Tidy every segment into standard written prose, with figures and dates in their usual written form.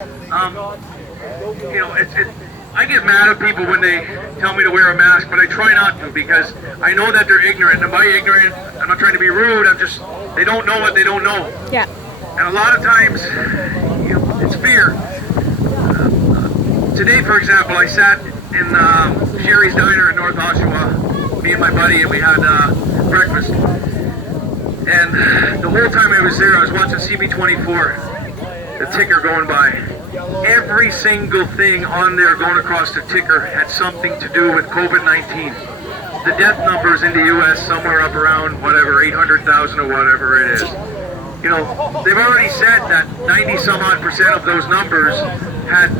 Um, I get mad at people when they tell me to wear a mask, but I try not to because I know that they're ignorant. And by ignorant, I'm not trying to be rude. They don't know what they don't know. Yeah. And a lot of times, it's fear. Today, for example, I sat in Sherry's Diner in North Oshawa, me and my buddy, and we had breakfast. And the whole time I was there, I was watching CB24, the ticker going by. Every single thing on there going across the ticker had something to do with COVID-19. The death numbers in the U.S. somewhere up around whatever, 800,000 or whatever it is. They've already said that 90-some-odd% of those numbers had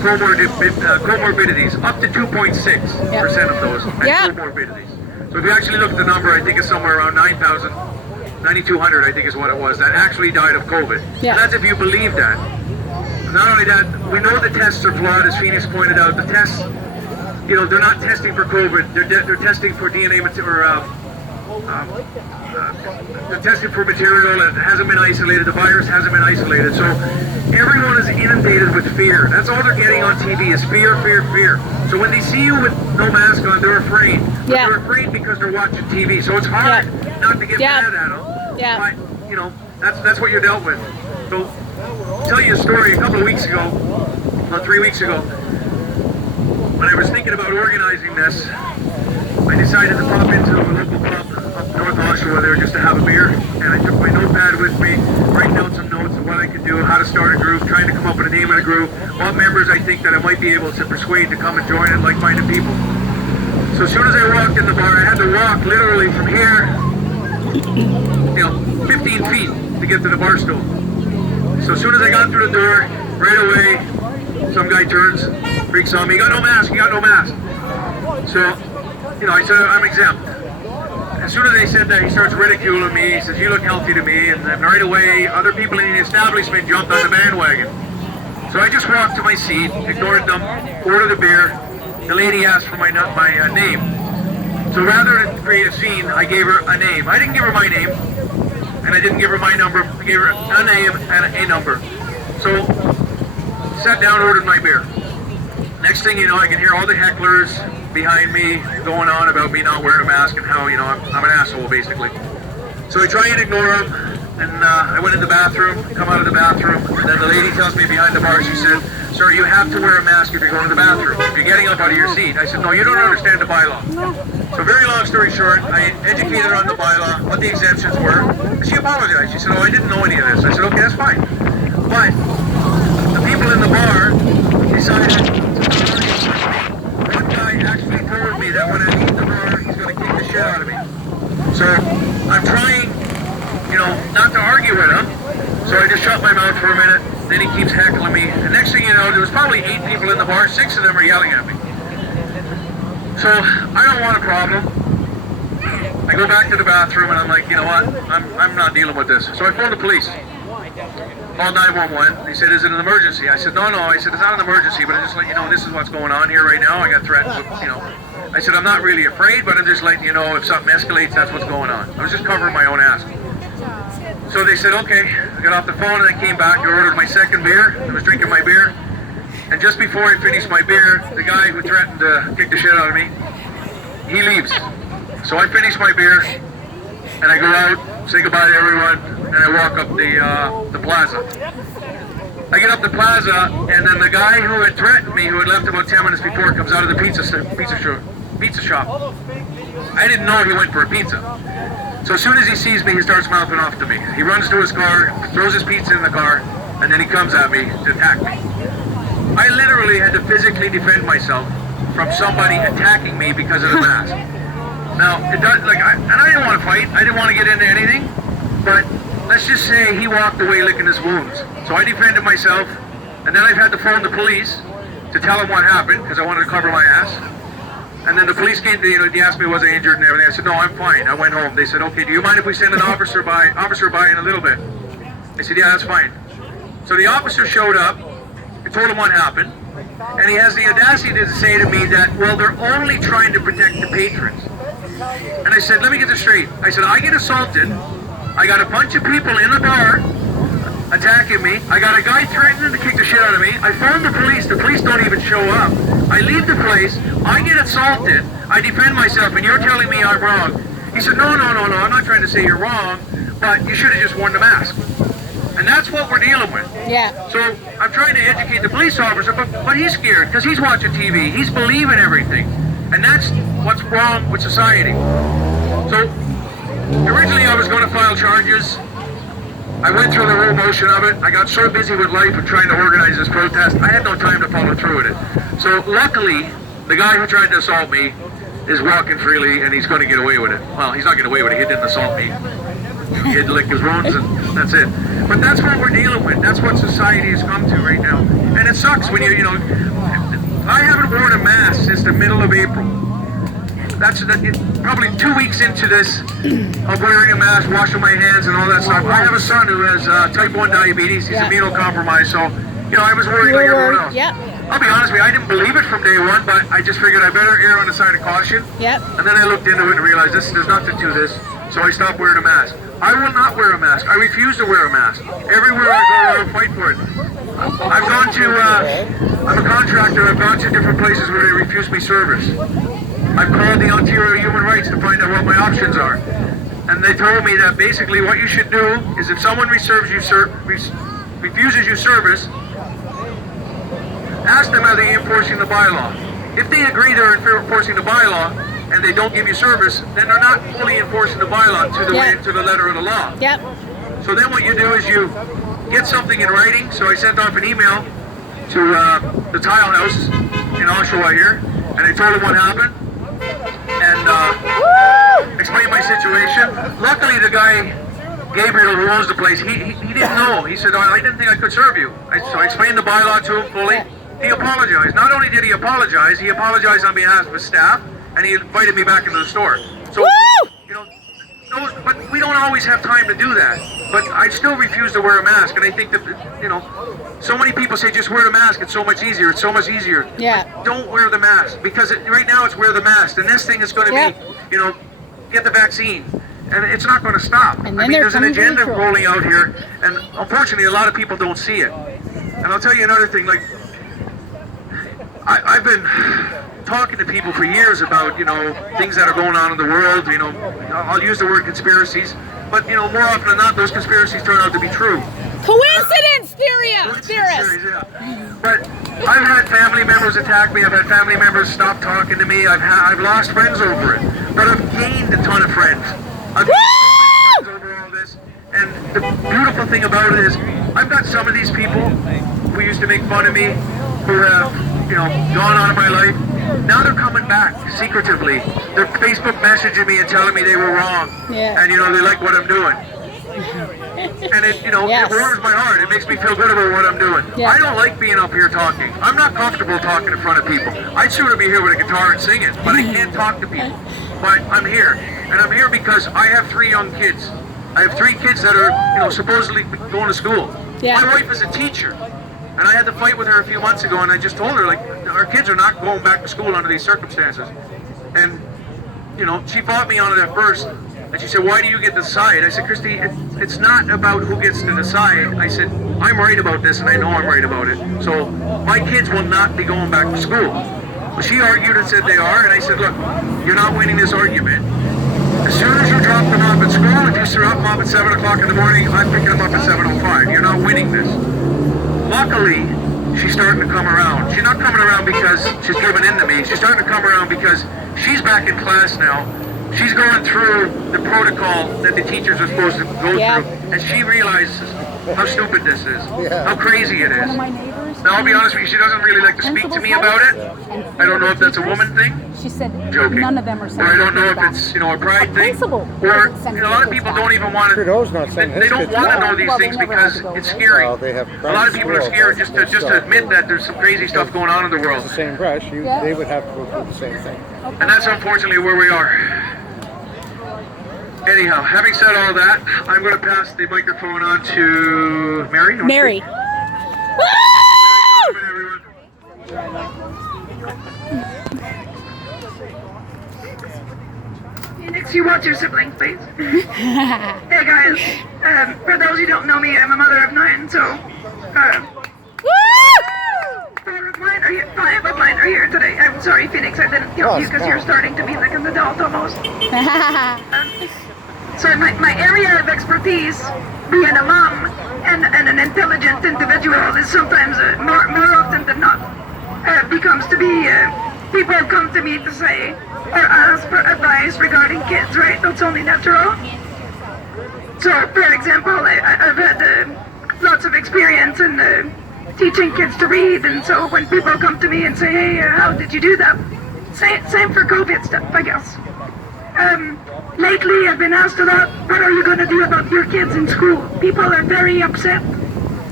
comorbidities, up to 2.6% of those had comorbidities. So if you actually look at the number, I think it's somewhere around 9,200, I think is what it was, that actually died of COVID. Yeah. And that's if you believe that. Not only that, we know the tests are flawed, as Phoenix pointed out. The tests, they're not testing for COVID. They're testing for DNA material. They're testing for material that hasn't been isolated. The virus hasn't been isolated. So everyone is inundated with fear. That's all they're getting on TV is fear, fear, fear. So when they see you with no mask on, they're afraid. But they're afraid because they're watching TV. So it's hard not to get mad at them. Yeah. But, that's what you're dealt with. So I'll tell you a story. A couple of weeks ago, about 3 weeks ago, when I was thinking about organizing this, I decided to pop into a local pub up North Oshawa there just to have a beer, and I took my notepad with me, writing down some notes of what I could do, how to start a group, trying to come up with a name of the group, what members I think that I might be able to persuade to come and join it, like-minded people. So as soon as I walked in the bar, I had to walk literally from here, 15 feet to get to the bar stool. So as soon as I got through the door, right away, some guy turns, freaks on me, you got no mask, you got no mask. So, I said, I'm exempt. As soon as they said that, he starts ridiculing me. He says, you look healthy to me. And then right away, other people in the establishment jumped on the bandwagon. So I just walked to my seat, ignored them, ordered a beer. The lady asked for my name. So rather than create a scene, I gave her a name. I didn't give her my name, and I didn't give her my number. I gave her a name and a number. So, sat down, ordered my beer. Next thing you know, I can hear all the hecklers behind me going on about me not wearing a mask and how, I'm an asshole, basically. So I try and ignore them, and I went in the bathroom, come out of the bathroom, and then the lady tells me behind the bar, she said, sir, you have to wear a mask if you're going to the bathroom. If you're getting up out of your seat. I said, no, you don't understand the bylaw. So very long story short, I educated her on the bylaw, what the exemptions were, and she apologized. She said, oh, I didn't know any of this. I said, okay, that's fine. But the people in the bar decided to one guy actually told me that when I leave the bar, he's going to kick the shit out of me. So I'm trying, not to argue with him. So I just shut my mouth for a minute. Then he keeps heckling me. And next thing you know, there was probably 8 people in the bar. 6 of them are yelling at me. So I don't want a problem. I go back to the bathroom and I'm like, you know what? I'm not dealing with this. So I phoned the police. Called 911. They said, is it an emergency? I said, no. I said, it's not an emergency, but I just let you know this is what's going on here right now. I got threatened with, I said, I'm not really afraid, but I'm just letting you know if something escalates, that's what's going on. I was just covering my own ass. So they said, okay. I got off the phone and I came back. I ordered my second beer. I was drinking my beer. And just before I finished my beer, the guy who threatened to kick the shit out of me, he leaves. So I finish my beer and I go out, say goodbye to everyone, and I walk up the plaza. I get up the plaza, and then the guy who had threatened me, who had left about 10 minutes before, comes out of the pizza shop. I didn't know he went for a pizza. So as soon as he sees me, he starts mouthing off to me. He runs to his car, throws his pizza in the car, and then he comes at me to attack me. I literally had to physically defend myself from somebody attacking me because of the mask. Now, it does, and I didn't want to fight. I didn't want to get into anything, but let's just say he walked away licking his wounds. So I defended myself, and then I've had to phone the police to tell them what happened, because I wanted to cover my ass. And then the police came to, they asked me was I injured and everything. I said, no, I'm fine. I went home. They said, okay, do you mind if we send an officer by in a little bit? I said, yeah, that's fine. So the officer showed up, I told him what happened, and he has the audacity to say to me that, well, they're only trying to protect the patrons. And I said, let me get this straight. I said, I get assaulted, I got a bunch of people in the bar, attacking me. I got a guy threatening to kick the shit out of me. I phoned the police. The police don't even show up. I leave the place. I get assaulted. I defend myself, and you're telling me I'm wrong. He said, no. I'm not trying to say you're wrong, but you should have just worn the mask. And that's what we're dealing with. Yeah. So I'm trying to educate the police officer, but he's scared because he's watching TV. He's believing everything. And that's what's wrong with society. So originally I was going to file charges. I went through the whole motion of it. I got so busy with life and trying to organize this protest, I had no time to follow through with it. So luckily, the guy who tried to assault me is walking freely and he's going to get away with it. Well, he's not getting away with it. He didn't assault me. He had to lick his wounds and that's it. But that's what we're dealing with. That's what society has come to right now. And it sucks when you know, I haven't worn a mask since the middle of April. That's probably 2 weeks into this of wearing a mask, washing my hands and all that stuff. I have a son who has type 1 diabetes. He's immunocompromised, so, you know, I was worried like everyone else. Yep. I'll be honest with you, I didn't believe it from day one, but I just figured I better err on the side of caution. Yep. And then I looked into it and realized there's nothing to this, so I stopped wearing a mask. I will not wear a mask. I refuse to wear a mask. Everywhere I go, I'll fight for it. I've gone to, I'm a contractor, I've gone to different places where they refuse me service. I've called the Ontario Human Rights to find out what my options are. And they told me that basically what you should do is if someone refuses you service, ask them are they enforcing the bylaw. If they agree they're enforcing the bylaw and they don't give you service, then they're not fully enforcing the bylaw to the letter of the law. Yep. So then what you do is you get something in writing. So I sent off an email to the tile house in Oshawa here, and I told them what happened and explained my situation. Luckily the guy, Gabriel, who owns the place, he didn't know. He said, I didn't think I could serve you. So I explained the bylaw to him fully. He apologized. Not only did he apologize on behalf of his staff, and he invited me back into the store. So, you know, but we don't always have time to do that. But I still refuse to wear a mask, and I think that, you know, so many people say just wear the mask, it's so much easier, it's so much easier. Yeah. Don't wear the mask, because right now it's wear the mask, and this thing is going to be, you know, get the vaccine. And it's not going to stop. I mean, there's an agenda rolling out here, and unfortunately a lot of people don't see it. And I'll tell you another thing, like, I've been talking to people for years about, you know, things that are going on in the world, you know, I'll use the word conspiracies, but, you know, more often than not, those conspiracies turn out to be true. Coincidence theory! Yeah. But I've had family members attack me, I've had family members stop talking to me, I've lost friends over it, but I've gained a ton of friends. I've gained friends over all this, and the beautiful thing about it is, I've got some of these people who used to make fun of me, who have, you know, gone out of my life. Now they're coming back secretively. They're Facebook messaging me and telling me they were wrong. Yeah. And, you know, they like what I'm doing. And it, you know, it warms my heart. It makes me feel good about what I'm doing. I don't like being up here talking. I'm not comfortable talking in front of people. I'd sooner be here with a guitar and singing, but I can't talk to people. But I'm here. And I'm here because I have 3 young kids. I have 3 kids that are, you know, supposedly going to school. My wife is a teacher. And I had to fight with her a few months ago, and I just told her, like, our kids are not going back to school under these circumstances. And, you know, she fought me on it at first, and she said, why do you get to decide? I said, Christy, it's not about who gets to decide. I said, I'm right about this, and I know I'm right about it. So my kids will not be going back to school. Well, she argued and said they are, and I said, look, you're not winning this argument. As soon as you drop them off at school, if you drop them off at 7 o'clock in the morning, I'm picking them up at 7:05. You're not winning this. Luckily, she's starting to come around. She's not coming around because she's giving in to me. She's starting to come around because she's back in class now. She's going through the protocol that the teachers are supposed to go through, and she realizes how stupid this is, how crazy it is. Now, I'll be honest with you, she doesn't really like to speak to me about it. I don't know if that's a woman thing. She said joking. None of them are saying or I don't know if it's, you know, a pride thing. Or, you know, a lot of people don't even want to, Trudeau's not saying they don't want to know these things because it's scary. Well, they have a lot of people are scared just to admit that there's some crazy stuff going on in the world. The same brush, they would have to go through the same thing. And that's unfortunately where we are. Anyhow, having said all that, I'm going to pass the microphone on to Mary. Mary. Next, you watch your siblings, please. Hey guys. For those who don't know me, I'm a mother of 9, so five of mine are here today. I'm sorry, Phoenix, I didn't count you because you're starting to be like an adult almost. So my area of expertise, being a mom and an intelligent individual, is sometimes more often than not becomes to be people come to me to say or ask for advice regarding kids, right? That's only natural. So, for example, I've had lots of experience in teaching kids to read, and so when people come to me and say, hey, how did you do that? Same for COVID stuff, I guess. Lately, I've been asked a lot, what are you going to do about your kids in school? People are very upset.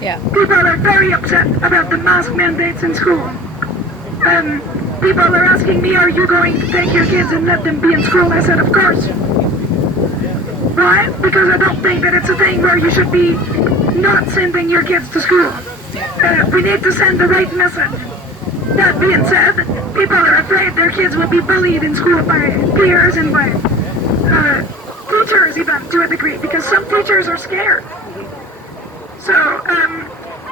Yeah. People are very upset about the mask mandates in school. People are asking me, are you going to take your kids and let them be in school? I said, of course. Why? Because I don't think that it's a thing where you should be not sending your kids to school. We need to send the right message. That being said, people are afraid their kids will be bullied in school by peers and by teachers even to a degree, because some teachers are scared. So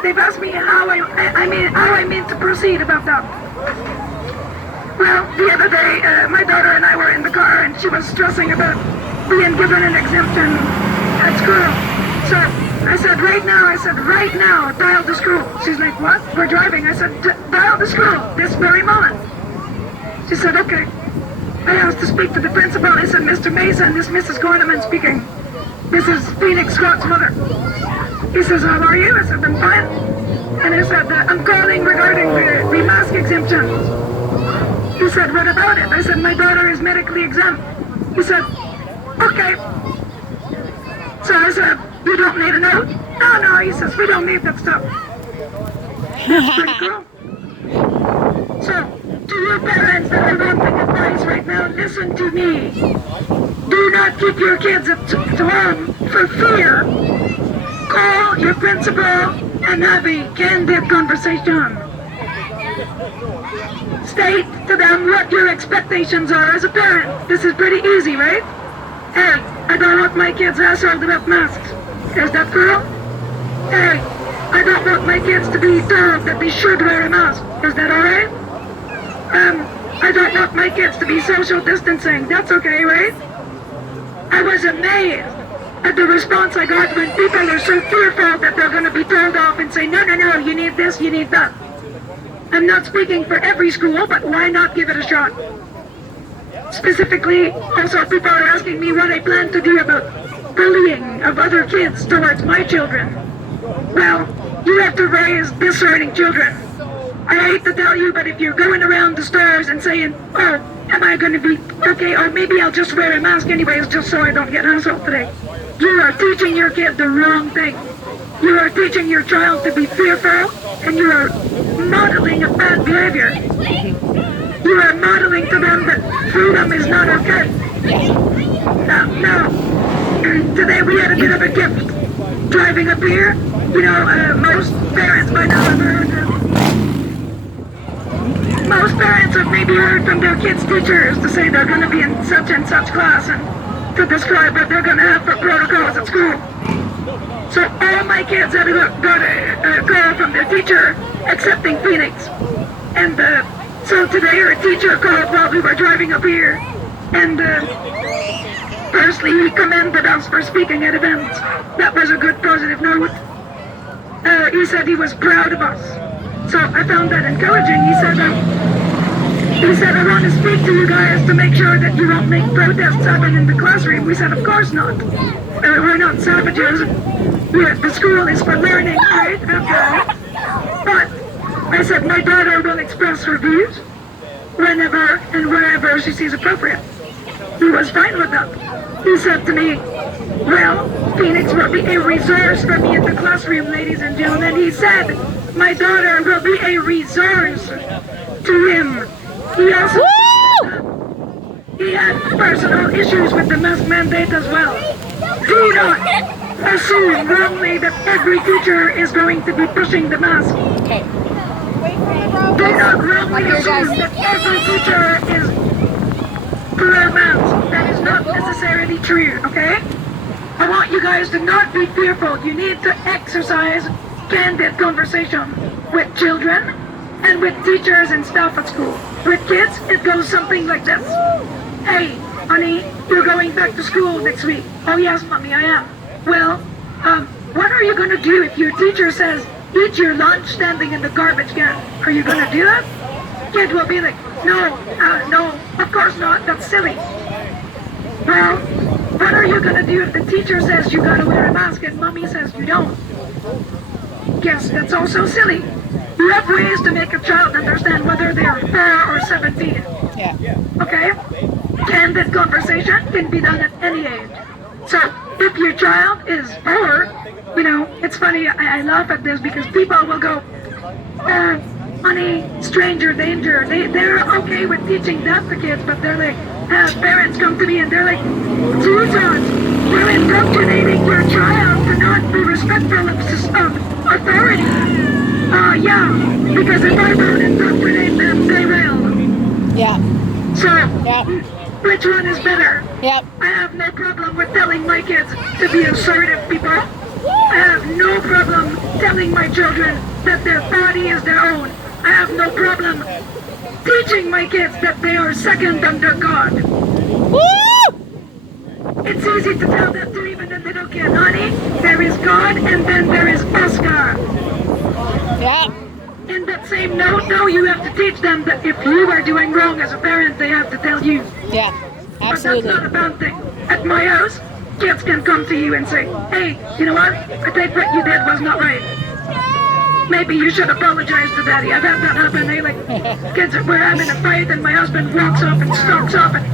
they've asked me how I mean to proceed about that. Well, the other day, my daughter and I were in the car, and she was stressing about being given an exemption at school. So I said, right now, dial the school. She's like, what? We're driving. I said, dial the school, this very moment. She said, okay. I asked to speak to the principal. I said, Mr. Mason, this Mrs. Gorneman speaking. This is Phoenix Scott's mother. He says, how are you? I said, I'm fine. And I said, I'm calling regarding the mask exemptions. He said, what about it? I said, my daughter is medically exempt. He said, okay. So I said, you don't need a note? No, he says, we don't need that stuff. That's pretty cool. So, to you parents that are wanting advice right now, listen to me. Do not keep your kids at home for fear. Call your principal and have a candid conversation. State to them what your expectations are as a parent. This is pretty easy, right? Hey, I don't want my kids assholed about masks. Is that cool? Hey, I don't want my kids to be told that they should wear a mask. Is that alright? I don't want my kids to be social distancing. That's okay, right? I was amazed at the response I got when people are so fearful that they're going to be told off and say, no, you need this, you need that. I'm not speaking for every school, but why not give it a shot? Specifically, also people are asking me what I plan to do about bullying of other kids towards my children. Well, you have to raise discerning children. I hate to tell you, but if you're going around the stores and saying, oh, am I going to be okay, or maybe I'll just wear a mask anyways just so I don't get hassled today, you are teaching your kid the wrong thing. You are teaching your child to be fearful, and you are modeling a bad behavior. You are modeling to them that freedom is not okay. Now, today we had a bit of a gift. Driving up here, you know, most parents by now have heard most parents have maybe heard from their kids' teachers to say they're going to be in such and such class and to describe what they're going to have for protocols at school. So all my kids had got a call from their teacher accepting Phoenix. And so today our teacher called while we were driving up here. And firstly, he commended us for speaking at events. That was a good positive note. He said he was proud of us. So I found that encouraging. He said, I want to speak to you guys to make sure that you won't make protests happen in the classroom. We said, of course not. We're not savages. The school is for learning, right? After all. But I said, my daughter will express her views whenever and wherever she sees appropriate. He was fine with that. He said to me, well, Phoenix will be a resource for me in the classroom, ladies and gentlemen. He said, my daughter will be a resource to him. He also said he had personal issues with the mask mandate as well. Do not assume wrongly that every teacher is going to be pushing the mask. Okay. Do not wrongly assume that every teacher is pro mask. That is not necessarily true, okay? I want you guys to not be fearful. You need to exercise candid conversation with children and with teachers and staff at school. With kids, it goes something like this. Hey, honey, you're going back to school next week. Oh yes, mommy, I am. Well, what are you going to do if your teacher says, eat your lunch standing in the garbage can? Are you going to do that? Kid will be like, no, of course not, that's silly. Well, what are you going to do if the teacher says you got to wear a mask and mommy says you don't? Yes, that's also silly. You have ways to make a child understand whether they're 4 or 17. Yeah. Okay? Candid conversation can be done at any age. So, if your child is 4, you know, it's funny, I laugh at this because people will go, oh, honey, stranger danger. They're okay with teaching that to kids, but they're like, parents come to me and they're like, Jesus, you're indoctrinating your child to not be respectful of authority. Yeah, because if I don't indoctrinate them, they will. Yeah. So, Yep. which one is better? Yep. I have no problem with telling my kids to be assertive people. I have no problem telling my children that their body is their own. I have no problem teaching my kids that they are second under God. Woo! It's easy to tell that to even a little kid, honey. There is God and then there is Oscar. Yeah. In that same note, though, you have to teach them that if you are doing wrong as a parent, they have to tell you. Yeah. Absolutely. But that's not a bad thing. At my house, kids can come to you and say, hey, you know what? I think what you did was not right. Maybe you should apologize to daddy. I've had that happen. They like, kids were having a fight and my husband walks up and stalks up and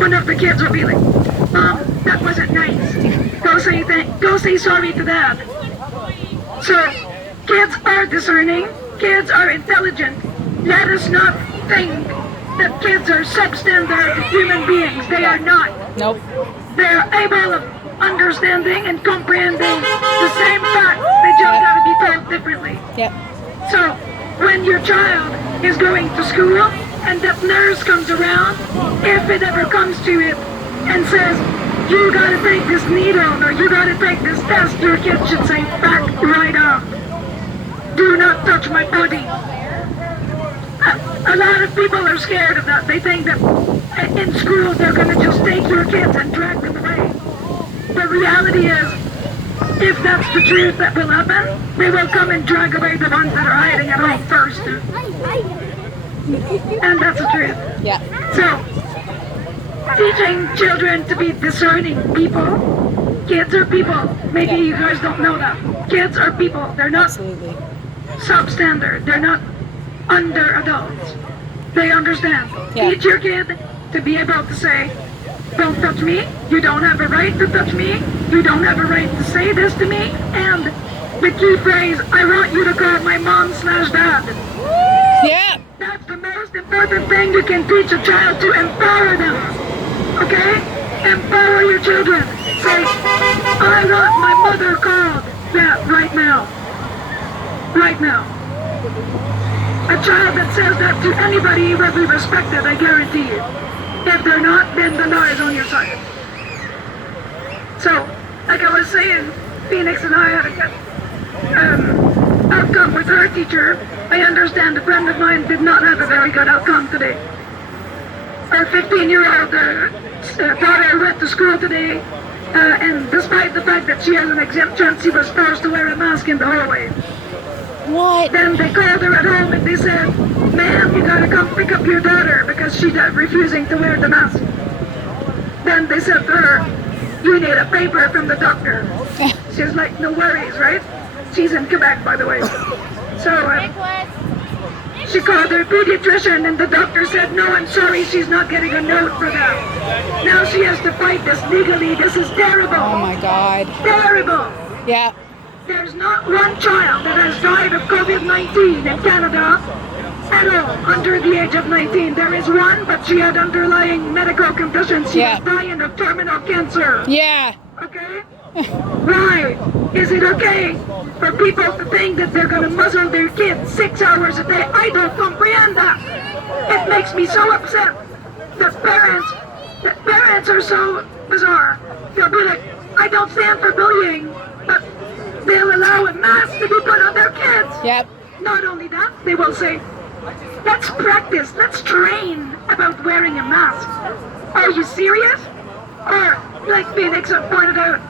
one of the kids will be like, Mom, that wasn't nice. Go say sorry to dad. So, kids are discerning. Kids are intelligent. Let us not think that kids are substandard human beings. They are not. Nope. They're able of understanding and comprehending the same fact. They just gotta be told differently. Yep. So, when your child is going to school and that nurse comes around, if it ever comes to it and says, you gotta take this needle or you gotta take this test, your kid should say, back right off. Do not touch my body. A lot of people are scared of that. They think that in school they're going to just take your kids and drag them away. The reality is, if that's the truth that will happen, they will come and drag away the ones that are hiding at home first. And that's the truth. Yeah. So, teaching children to be discerning people. Kids are people. Maybe you guys don't know that. Kids are people. They're not Absolutely. substandard. They're not under adults. They understand. Yeah. Teach your kid to be able to say, don't touch me. You don't have a right to touch me. You don't have a right to say this to me. And the key phrase, I want you to call my mom/dad. Yeah. That's the most important thing you can teach a child, to empower them. Okay? Empower your children. Say, I want my mother called. Yeah, right now. Right now. A child that says that to anybody will be respected, I guarantee you. If they're not, then the law is on your side. So, like I was saying, Phoenix and I had a good outcome with her teacher. I understand a friend of mine did not have a very good outcome today. Our 15-year-old daughter went to school today, and despite the fact that she has an exemption, she was forced to wear a mask in the hallway. What? Then they called her at home and they said, ma'am, you gotta come pick up your daughter because she's refusing to wear the mask. Then they said to her, you need a paper from the doctor. She's like, no worries, right? She's in Quebec, by the way. So she called her pediatrician and the doctor said, no, I'm sorry, she's not getting a note for that. Now she has to fight this legally. This is terrible. Oh my God. Terrible. Yeah. There's not one child that has died of COVID-19 in Canada at all under the age of 19. There is one, but she had underlying medical conditions. She was dying of terminal cancer. Yeah. Okay? Why? Is it okay for people to think that they're going to muzzle their kids 6 hours a day? I don't comprehend that. It makes me so upset that parents are so bizarre. They'll be like, I don't stand for bullying, but they'll allow a mask to be put on their kids. Yep. Not only that, they will say, let's practice, let's train about wearing a mask. Are you serious? Or, like Phoenix pointed out,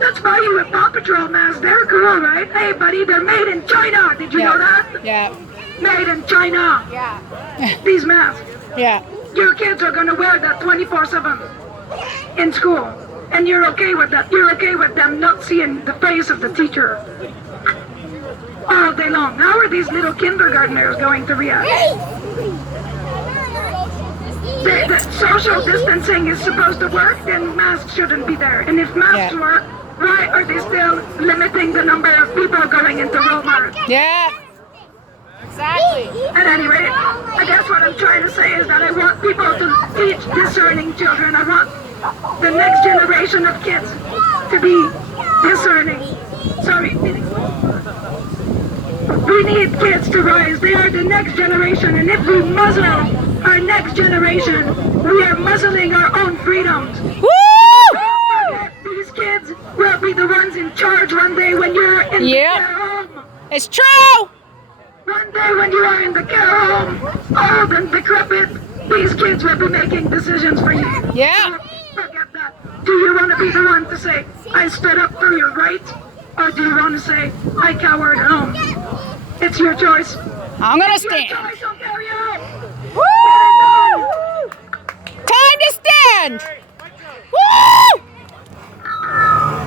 let's buy you a Paw Patrol mask. They're cool, right? Hey, buddy, they're made in China. Did you know that? Yeah. Made in China. Yeah. These masks. Yeah. Your kids are going to wear that 24/7 in school. And you're okay with that. You're okay with them not seeing the face of the teacher all day long. How are these little kindergartners going to react? The social distancing is supposed to work, then masks shouldn't be there. And if masks Yeah. work, why are they still limiting the number of people going into Walmart? Yeah. Exactly. At any rate, I guess what I'm trying to say is that I want people to teach discerning children. I want the next generation of kids to be discerning. Sorry. We need kids to rise. They are the next generation. And if we muzzle our next generation, we are muzzling our own freedoms. Woo! Don't forget, these kids will be the ones in charge one day when you're in the Yep. care home. It's true. One day when you are in the care home, old and decrepit, these kids will be making decisions for you. Yeah. Don't forget that. Do you want to be the one to say, I stood up for your rights? Or do you want to say, I cowered at home? It's your choice. I'm gonna It's your stand. choice, Ontario! Woo! Time to stand. Woo!